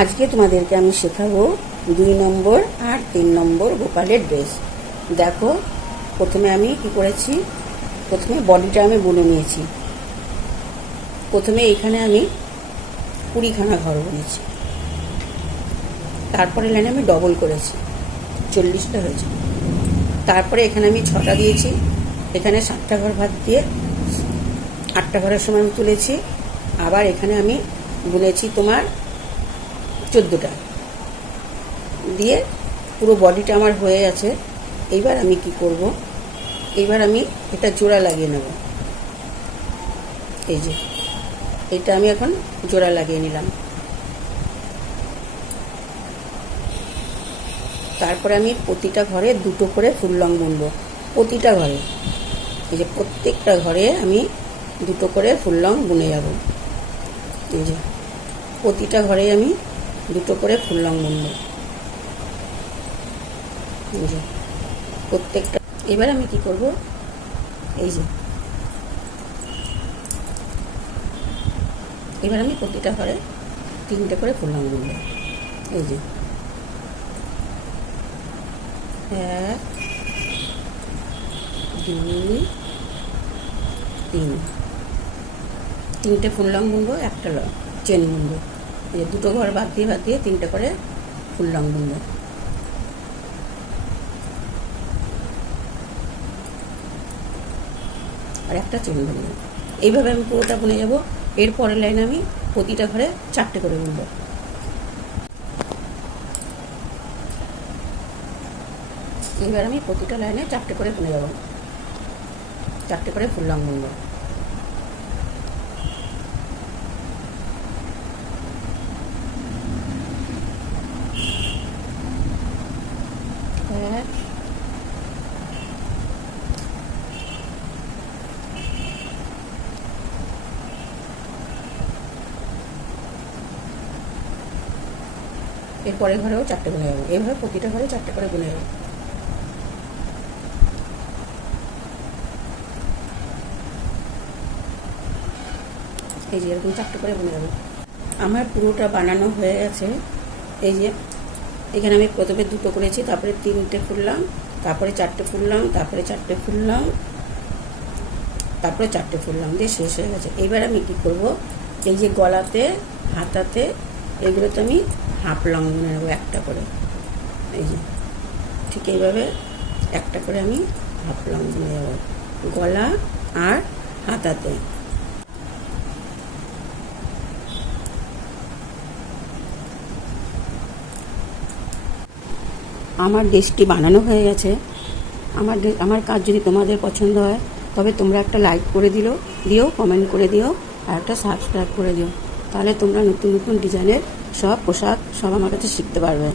আজকে তোমাদেরকে আমি শেখাবো 2 নম্বর আর 3 নম্বর গোপালের ড্রেস। দেখো, প্রথমে আমি কি করেছি, প্রথমে বডিটা আমি বুনে নিয়েছি। প্রথমে এখানে আমি 20খানা ঘর বুনেছি, তারপরে লাইনে আমি ডবল করেছি, 40টা হয়েছে। তারপরে এখানে আমি 6টা দিয়েছি, এখানে 7টা ঘর ভাগ দিয়ে 8টা ঘরের সময় আমি তুলেছি। আবার এখানে আমি বুনেছি তোমার 14টা দিয়ে পুরো বডিটা আমার হয়ে গেছে। এইবার আমি কি করব, এইবার আমি এটা জোড়া লাগিয়ে নেব। এই যে এটা আমি এখন জোড়া লাগিয়ে নিলাম। তারপরে আমি প্রতিটা ঘরে 2টো করে ফুল লং বুনবো। প্রতিটা ঘরে, এই যে প্রত্যেকটা ঘরে আমি 2টো করে ফুল লং বুনে যাব। এই যে প্রতিটা ঘরে আমি 2টো করে ফুল লং বুনবো। এই যে প্রত্যেকটা। এবার আমি কি করব, এই যে এবার আমি প্রতিটা ঘরে 3টে করে ফুল লং বুনবো। এই যে 1 2 3, 3টে ফুল লং বুনবো, একটা চেন বুনবো। এই যে 2টো ঘর বাদ দিয়ে 3টে করে ফুল লং বুনবো। আর একটা চেন বুনবো। এইভাবে আমি পুরোটা বুনে যাব। এরপরের লাইনে আমি প্রতিটা ঘরে 4টে করে বুনবো। এবার আমি প্রতিটা লাইনে 4টে করে বুনে যাব, 4টে করে ফুল লং বুনবো। এরপরের ঘরেও 4টে বুনে যাবো। এইভাবে প্রতিটা ঘরে 4টে করে বুনে যাবো। এই যে এরকম 4টে করে বুনে যাবো। আমার পুরোটা বানানো হয়ে গেছে। এই যে এখানে আমি প্রথমে 2টো করেছি, তারপরে 3টে ফুললাম, তারপরে 4টে ফুললাম, তারপরে 4টে ফুললাম, তারপরে 4টে ফুললাম দিয়ে শেষ হয়ে গেছে। এবার আমি কি করব, এই যে গলাতে, হাতাতে, এগুলোতে আমি হাফ লং বুনে নেবো একটা করে। এই যে ঠিক এইভাবে একটা করে আমি হাফ লং বুনে নেব গলা আর হাতাতে। আমার ড্রেসটি বানানো হয়ে গেছে। আমার কাজ যদি তোমাদের পছন্দ হয় তবে তোমরা একটা লাইক করে দিও, কমেন্ট করে দিও, আর একটা সাবস্ক্রাইব করে দিও। তাহলে তোমরা নতুন নতুন ডিজাইনের সব পোশাক সব আমার কাছে শিখতে পারবে।